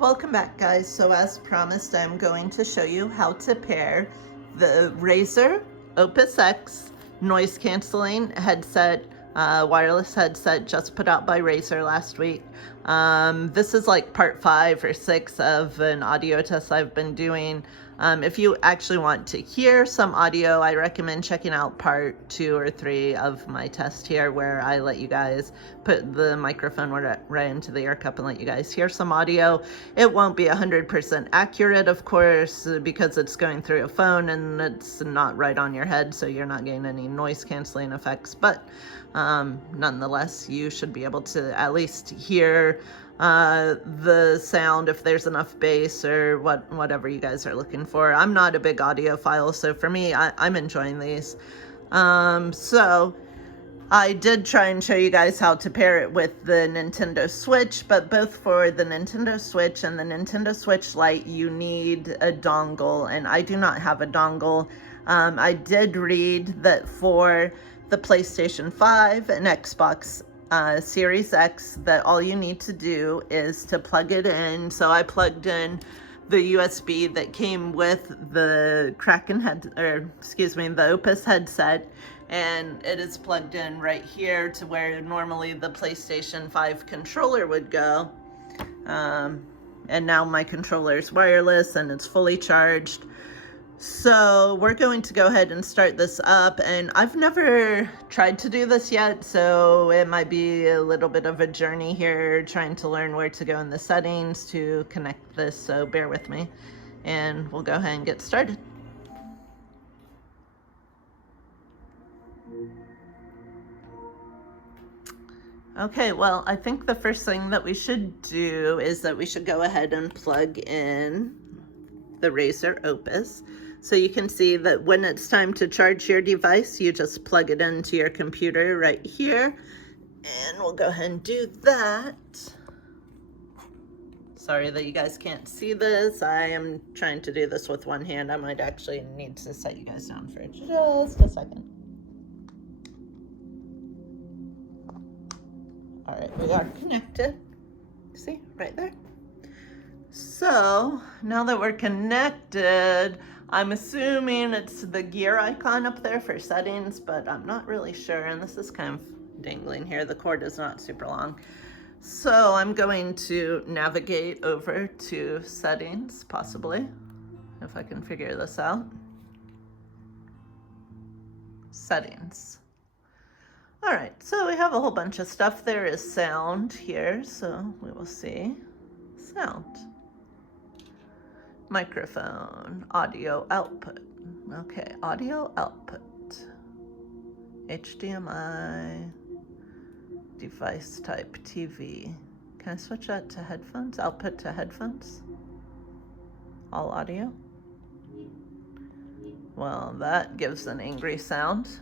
Welcome back, guys. So as promised, I'm going to show you how to pair the Razer Opus X noise canceling headset, wireless headset just put out by Razer last week. This is like part 5 or 6 of an audio test I've been doing. If you actually want to hear some audio, I recommend checking out part 2 or 3 of my test here, where I let you guys put the microphone right into the ear cup and let you guys hear some audio. It won't be 100% accurate, of course, because it's going through a phone and it's not right on your head, so you're not getting any noise canceling effects, but nonetheless, you should be able to at least hear the sound if there's enough bass or whatever you guys are looking for. I'm not a big audiophile, so for me, I'm enjoying these. So I did try and show you guys how to pair it with the Nintendo Switch, but both for the Nintendo Switch and the Nintendo Switch Lite, you need a dongle, and I do not have a dongle. I did read that for the PlayStation 5 and Xbox Series X, that all you need to do is to plug it in. So I plugged in the USB that came with the the Opus headset, and it is plugged in right here to where normally the PlayStation 5 controller would go. And now my controller is wireless and it's fully charged. So we're going to go ahead and start this up, and I've never tried to do this yet, so it might be a little bit of a journey here trying to learn where to go in the settings to connect this, so bear with me and we'll go ahead and get started. Okay, well, I think the first thing that we should do is that we should go ahead and plug in the Razer Opus. So you can see that when it's time to charge your device, you just plug it into your computer right here. And we'll go ahead and do that. Sorry that you guys can't see this. I am trying to do this with one hand. I might actually need to set you guys down for just a second. All right, we are connected. See, right there. So now that we're connected, I'm assuming it's the gear icon up there for settings, but I'm not really sure. And this is kind of dangling here. The cord is not super long. So I'm going to navigate over to settings, possibly, if I can figure this out. Settings. All right, so we have a whole bunch of stuff. There is sound here, so we will see. Sound. Microphone, audio output. Okay, audio output. HDMI, device type, TV. Can I switch that to headphones? Output to headphones? All audio? Well, that gives an angry sound.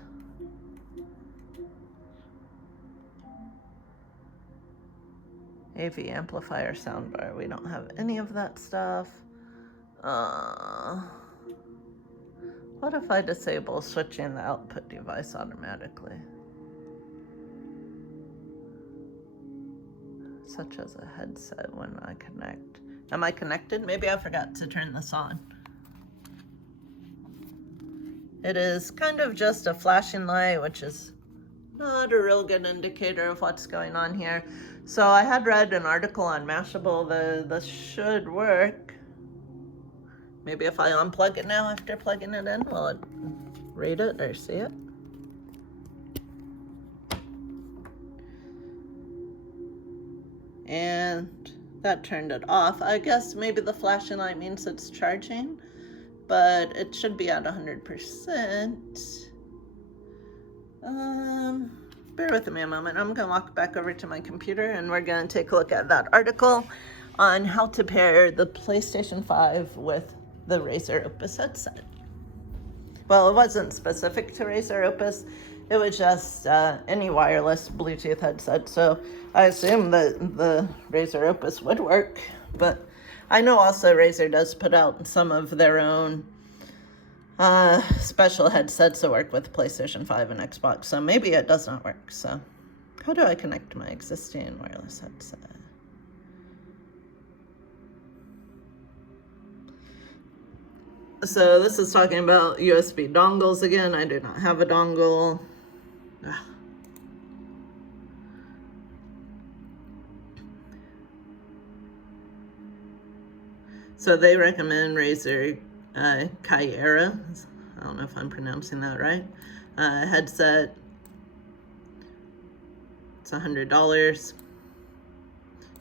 AV amplifier soundbar. We don't have any of that stuff. What if I disable switching the output device automatically? Such as a headset when I connect. Am I connected? Maybe I forgot to turn this on. It is kind of just a flashing light, which is not a real good indicator of what's going on here. So I had read an article on Mashable that this should work. Maybe if I unplug it now after plugging it in, will it read it or see it? And that turned it off. I guess maybe the flashing light means it's charging, but it should be at 100%. Bear with me a moment. I'm gonna walk back over to my computer and we're gonna take a look at that article on how to pair the PlayStation 5 with the Razer Opus headset. Well, it wasn't specific to Razer Opus. It was just any wireless Bluetooth headset. So I assume that the Razer Opus would work, but I know also Razer does put out some of their own special headsets that work with PlayStation 5 and Xbox, so maybe it does not work. So how do I connect my existing wireless headset? So this is talking about USB dongles again. I do not have a dongle. Ugh. So they recommend Razer Kyera. I don't know if I'm pronouncing that right. Headset. It's $100.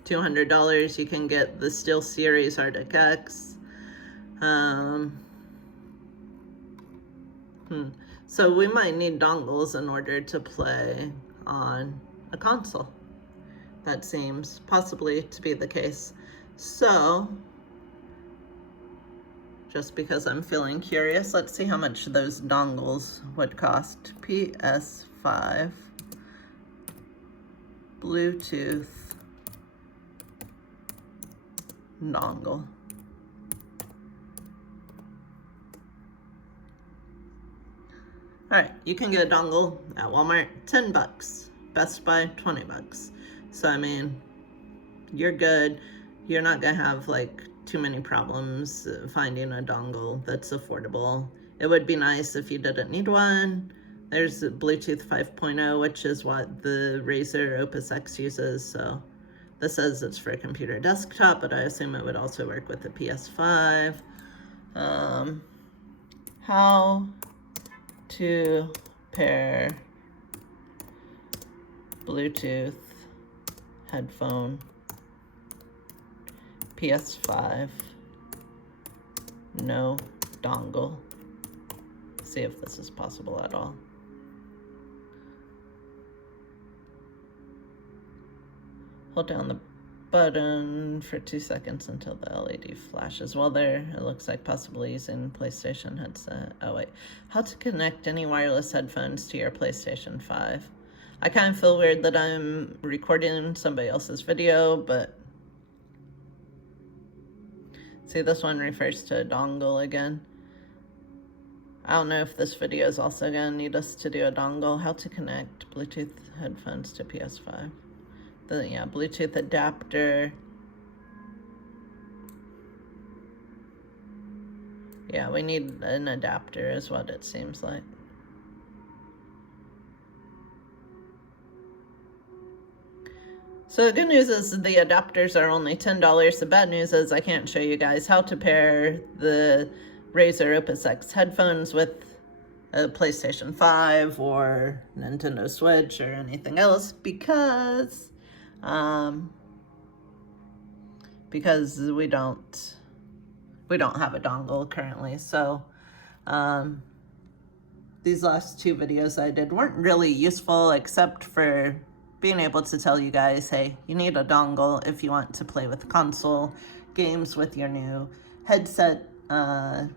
$200. You can get the Steel Series Arctic X. So we might need dongles in order to play on a console. That seems possibly to be the case. So, just because I'm feeling curious, let's see how much those dongles would cost. PS5, Bluetooth, dongle. All right, you can get a dongle at Walmart, $10. Best Buy, $20. So, I mean, you're good. You're not gonna have like too many problems finding a dongle that's affordable. It would be nice if you didn't need one. There's Bluetooth 5.0, which is what the Razer Opus X uses. So this says it's for a computer desktop, but I assume it would also work with the PS5. How to pair Bluetooth headphone PS5, no dongle. See if this is possible at all. Hold down the button for 2 seconds until the LED flashes. Well, there, it looks like possibly using PlayStation headset. Oh wait, how to connect any wireless headphones to your PlayStation 5. I kind of feel weird that I'm recording somebody else's video, but see, this one refers to a dongle again. I don't know if this video is also gonna need us to do a dongle. How to connect Bluetooth headphones to PS5. Yeah, Bluetooth adapter. Yeah, we need an adapter is what it seems like. So the good news is the adapters are only $10. The bad news is I can't show you guys how to pair the Razer Opus X headphones with a PlayStation 5 or Nintendo Switch or anything else because we don't have a dongle currently. So these last two videos I did weren't really useful except for being able to tell you guys, hey, you need a dongle if you want to play with console games with your new headset,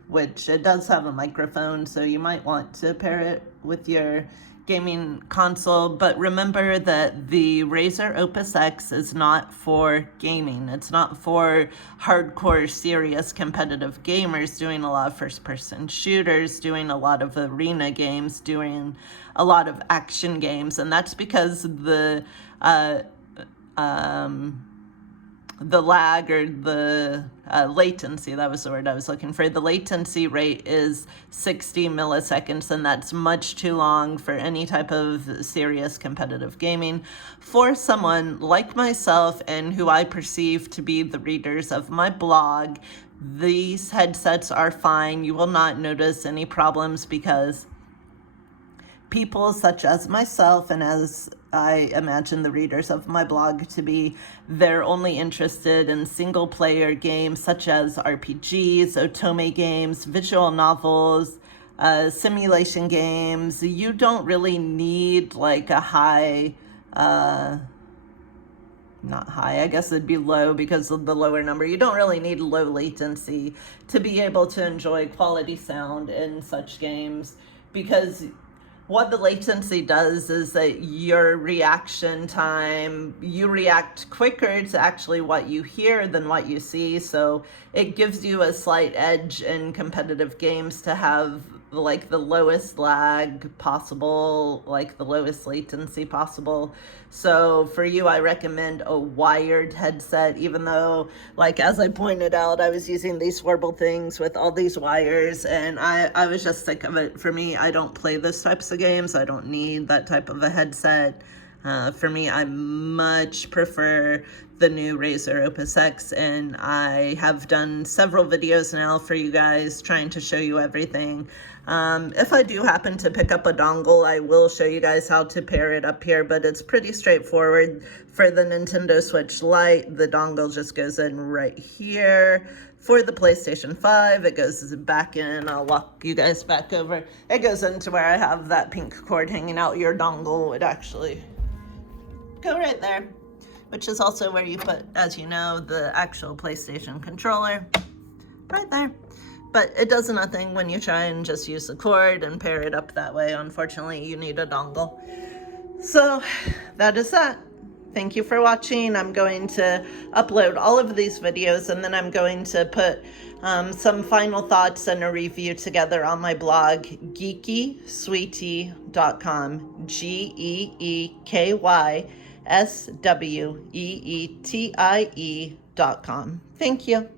which it does have a microphone, so you might want to pair it with your gaming console. But remember that the Razer Opus X is not for gaming. It's not for hardcore, serious, competitive gamers doing a lot of first-person shooters, doing a lot of arena games, doing a lot of action games, and that's because the lag or the latency, that was the word I was looking for. The latency rate is 60 milliseconds, and that's much too long for any type of serious competitive gaming. For someone like myself and who I perceive to be the readers of my blog, these headsets are fine. You will not notice any problems because people such as myself, and as I imagine the readers of my blog to be, they're only interested in single player games such as RPGs, otome games, visual novels, simulation games. You don't really need like a high, not high, I guess it'd be low because of the lower number. You don't really need low latency to be able to enjoy quality sound in such games, because what the latency does is that your reaction time, you react quicker to actually what you hear than what you see. So it gives you a slight edge in competitive games to have like the lowest lag possible, like the lowest latency possible. So for you, I recommend a wired headset, even though, like, as I pointed out, I was using these horrible things with all these wires, and I was just sick of it. For me, I don't play those types of games. I don't need that type of a headset. For me, I much prefer the new Razer Opus X, and I have done several videos now for you guys trying to show you everything. If I do happen to pick up a dongle, I will show you guys how to pair it up here, but it's pretty straightforward. For the Nintendo Switch Lite, the dongle just goes in right here. For the PlayStation 5, it goes back in. I'll walk you guys back over. It goes into where I have that pink cord hanging out. Your dongle would actually go right there, which is also where you put, as you know, the actual PlayStation controller right there. But it does nothing when you try and just use the cord and pair it up that way. Unfortunately, you need a dongle. So that is that. Thank you for watching. I'm going to upload all of these videos, and then I'm going to put some final thoughts and a review together on my blog, geekysweetie.com, GeekySweetie.com. Thank you.